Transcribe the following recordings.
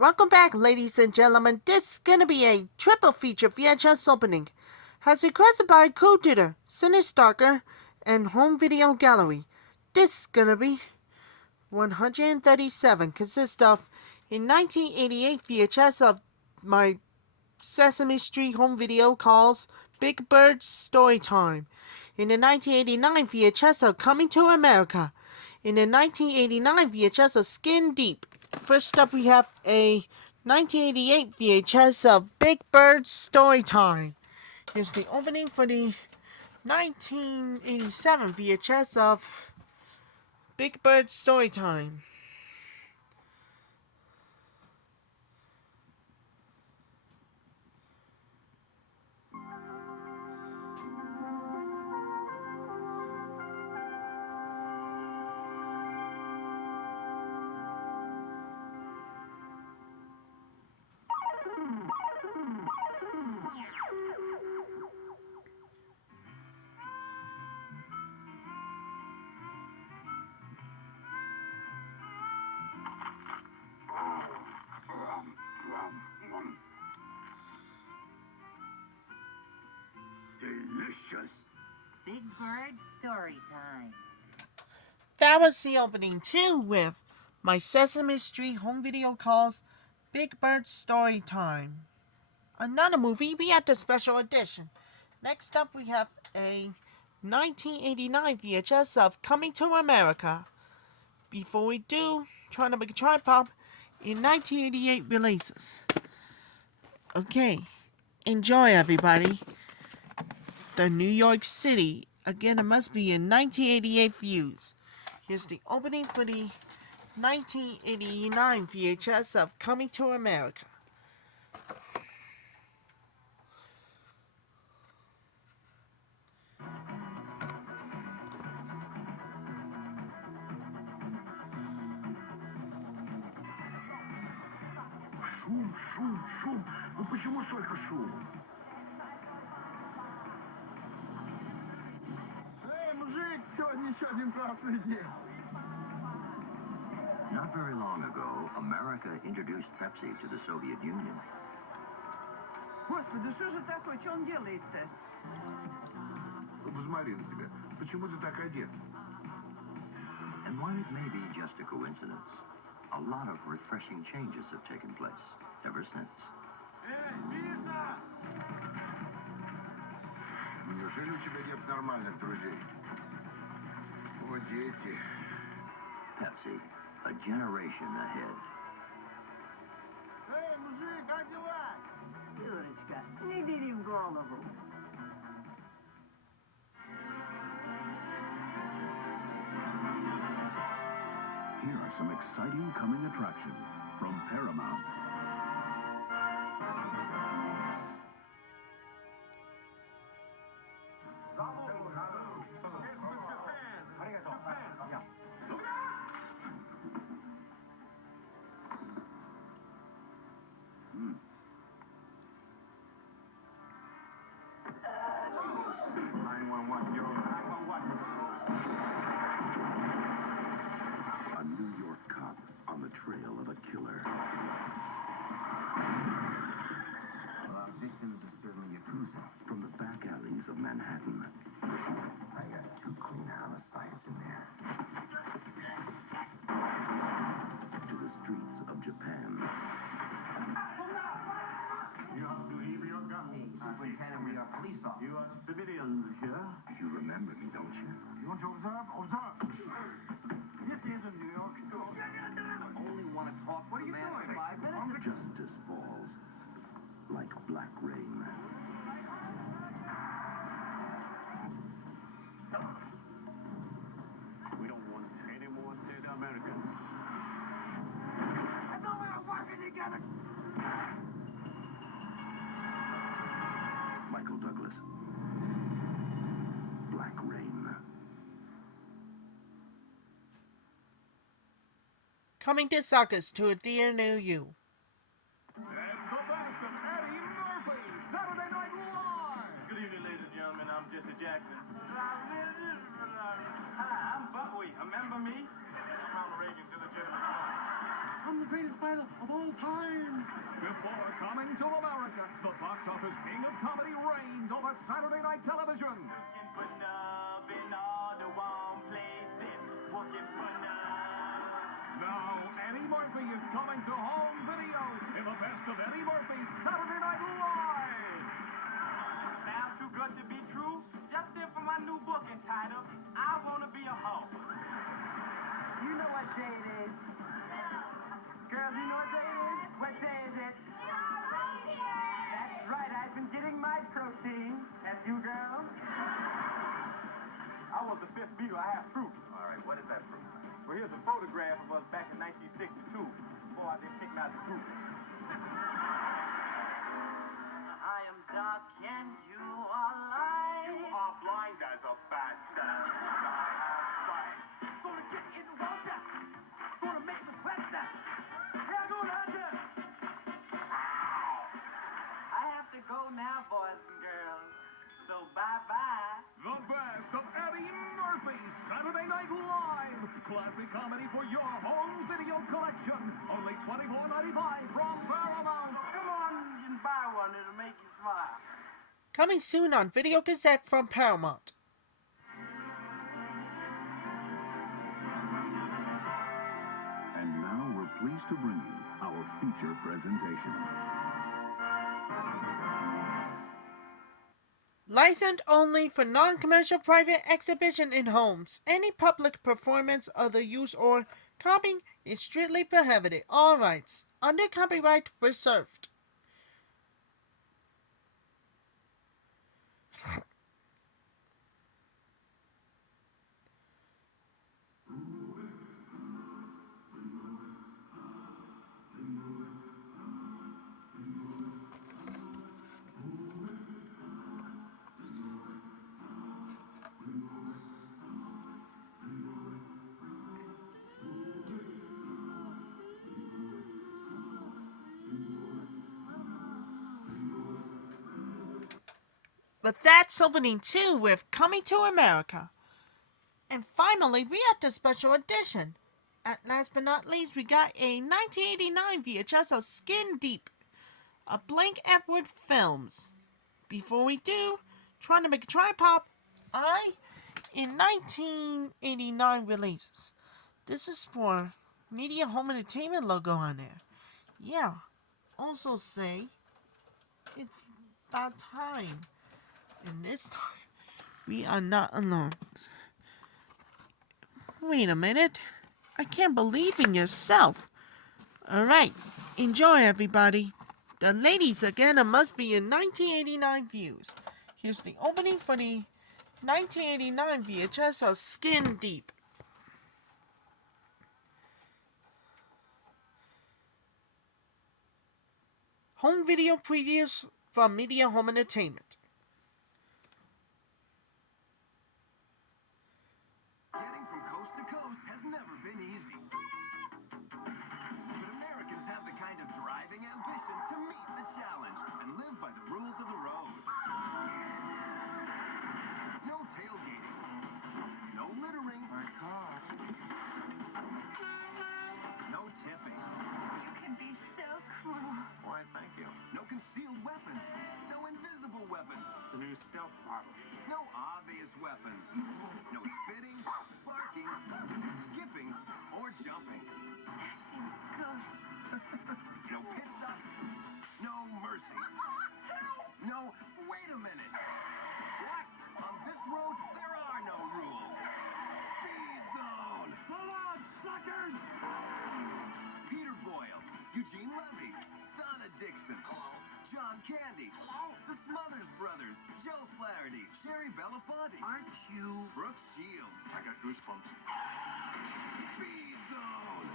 Welcome back, ladies and gentlemen. This is gonna be a triple feature VHS opening, as requested by Coolduder, Cinestalker, and HomeVideoGallery. This is gonna be 137, consists of a 1988 VHS of my Sesame Street home video calls Big Bird's Storytime, in the 1989 VHS of Coming to America, in the 1989 VHS of Skin Deep. First up, we have a 1988 VHS of Big Bird's Storytime. Here's the opening for the 1987 VHS of Big Bird's Storytime. Delicious. Big Bird Story Time. That was the opening too, with my Sesame Street home video calls Big Bird Story Time. Another movie, we had the special edition. Next up, we have a 1989 VHS of Coming to America. Before we do, trying to make a tripod in 1988 releases. Okay, enjoy everybody. The New York City. Again, it must be in 1988 views. Here's the opening for the 1989 VHS of Coming to America. Шум. Ну почему столько шума? Эй, мужик, сегодня еще один красный день. Not very long ago, America introduced Pepsi to the Soviet Union. Господи, что же такое? Что он делает-то? Посмотри на тебя. Почему ты так одет? And while it may be just a coincidence, a lot of refreshing changes have taken place ever since. Неужели у тебя нет нормальных друзей? О, дети. Pepsi, a generation ahead. Эй, мужик, как дела? Дурочка, не бери в голову. Here are some exciting coming attractions from Paramount. A New York cop on the trail of a killer. Well, our victims are certainly Yakuza. From the back alleys of Manhattan I got 2 clean homicides in there. to the streets of Japan. Hey, Superintendent, we are police officers. You are civilians here? You remember me, don't you? You want to observe? Observe. This isn't New York. Only want to talk to the man for 5 minutes? Justice falls like black rain. We don't want any more dead Americans. And then we're working together. Michael Douglas. Black Rain. Coming this August to a theater near you. That's the best of Eddie Murphy, Saturday Night Live. Good evening, ladies and gentlemen. I'm Jesse Jackson. Hi, I'm Buckwheat. Remember me? I'm Ronald Reagan's illegitimate son. I'm the greatest style of all time. Before coming to America, the box office king of comedy reigned over Saturday night television. Looking for love in all the wrong places. Looking for love. Now, Eddie Murphy is coming to home video in the best of Eddie Murphy's Saturday Night Live. Sound too good to be true? Just in for my new book entitled, I Wanna Be a Hoe. You know what day it is? Girls, you know what day it is? What day is it? That's right, I've been getting my protein. Have you girls? I was the fifth Beatle. I have proof. All right, what is that proof? Well, here's a photograph of us back in 1962 before I did kick me out the group. I am dark and you are light. You are blind as a bat that I have sight. Gonna get in the water. Gonna make me sweat that. Yeah, go under. I have to go now, boys and girls. So bye-bye. The best of Eddie Murphy's Saturday Night Live. Classic comedy for your home video collection. Only $24.95 from Paramount. Come on and buy one. It'll make you smile. Coming soon on video cassette from Paramount. And now we're pleased to bring you our feature presentation. Licensed only for non-commercial private exhibition in homes. Any public performance, other use, or copying is strictly prohibited. All rights under copyright reserved. But that's opening 2 with Coming to America. And finally, we had the special edition. At last but not least, we got a 1989 VHS of Skin Deep, a Blank Edward Films. Before we do, trying to make a tripod, in 1989 releases. This is for Media Home Entertainment logo on there. Yeah, also say, it's about time. And this time, we are not alone. Wait a minute. I can't believe in yourself. Alright, enjoy everybody. The ladies again must be in 1989 views. Here's the opening for the 1989 VHS of Skin Deep. Home video previews from Media Home Entertainment. Getting from coast to coast has never been easy. But Americans have the kind of driving ambition to meet the challenge and live by the rules of the road. No tailgating. No littering. My car. No tipping. You can be so cool. Why, thank you. No concealed weapons. No invisible weapons. The new stealth model. No obvious weapons. No spitting, barking, skipping, or jumping. Feels good. No pit stops. No mercy. No, wait a minute. What? On this road, there are no rules. Speed zone. So long, suckers! Peter Boyle, Eugene Levy, Donna Dixon. Hello. John Candy. Hello. The Smothers Brothers, Joe Flaherty, Sherry Belafonte. Aren't you? Brooke Shields. I got goosebumps. Speed zone.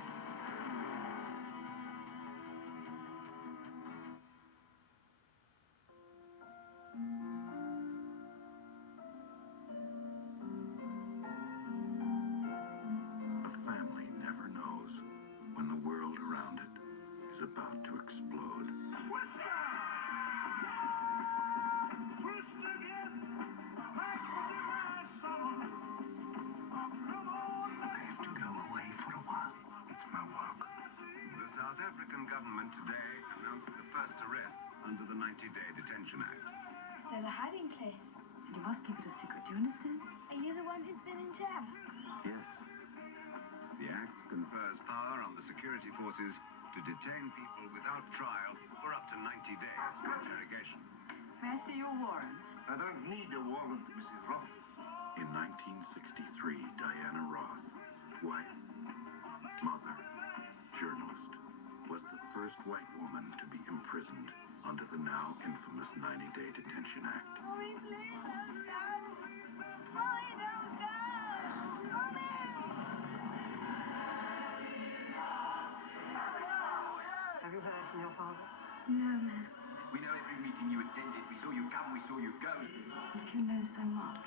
A family never knows when the world around it is about to explode. I have to go away for a while. It's my work. This out African government today announced the first arrest under the 90-day detention act. Is that a hiding place? You must keep it a secret, do you understand? Are you the one who's been in jail? Yes. The act confers power on the security forces to detain people without trial for up to 90 days for interrogation. May I see your warrant? I don't need a warrant, Mrs. Roth. In 1963, Diana Roth, wife, mother, journalist, was the first white woman to be imprisoned under the now infamous 90-day detention act. Mommy, please don't go! Mommy, don't go! Mommy! Have you heard from your father? No, ma'am. We know every meeting you attended. We saw you come, we saw you go. If you know so much,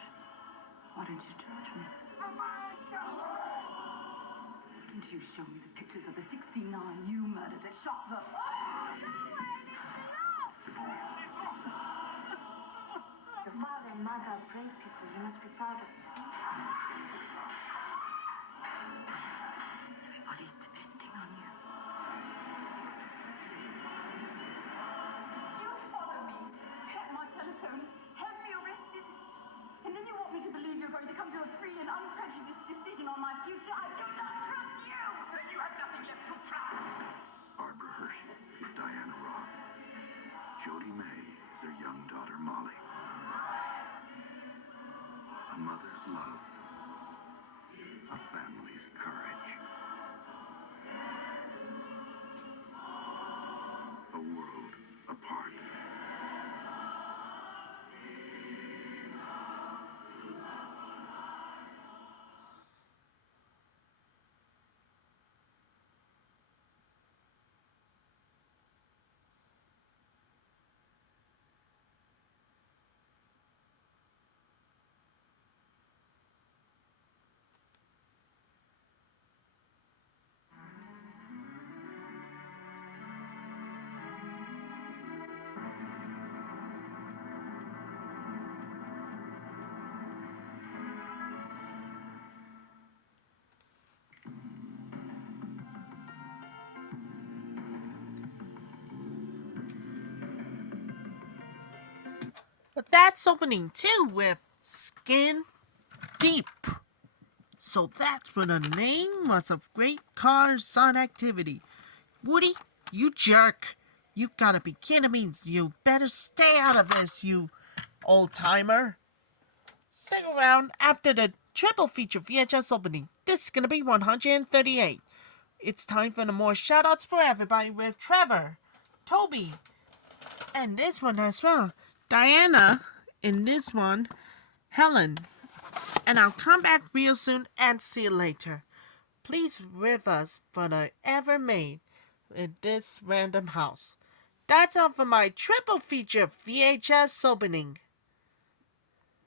why don't you charge me? Didn't you show me the pictures of the 69 you murdered at Shopville? Your father and mother are brave people. You must be proud of them. Everybody's depending on you. You follow me, tap my telephone, have me arrested, and then you want me to believe you're going to come to a free and unprejudiced decision on my future. I do not trust you! Then you have nothing left to trust! Barbara Hershey is Diana Roth. Jody May is their young daughter Molly. A mother's love. A family's courage. A world apart. But that's opening 2 with Skin Deep. So that's what the name was of Great Cars on Activity. Woody, you jerk. You gotta be kidding me. You better stay out of this, you old timer. Stick around after the triple feature VHS opening. This is gonna be 138. It's time for the more shoutouts for everybody with Trevor, Toby, and this one as well. Diana, in this one, Helen. And I'll come back real soon and see you later. Please with us for the ever made in this random house. That's all for my triple feature VHS opening.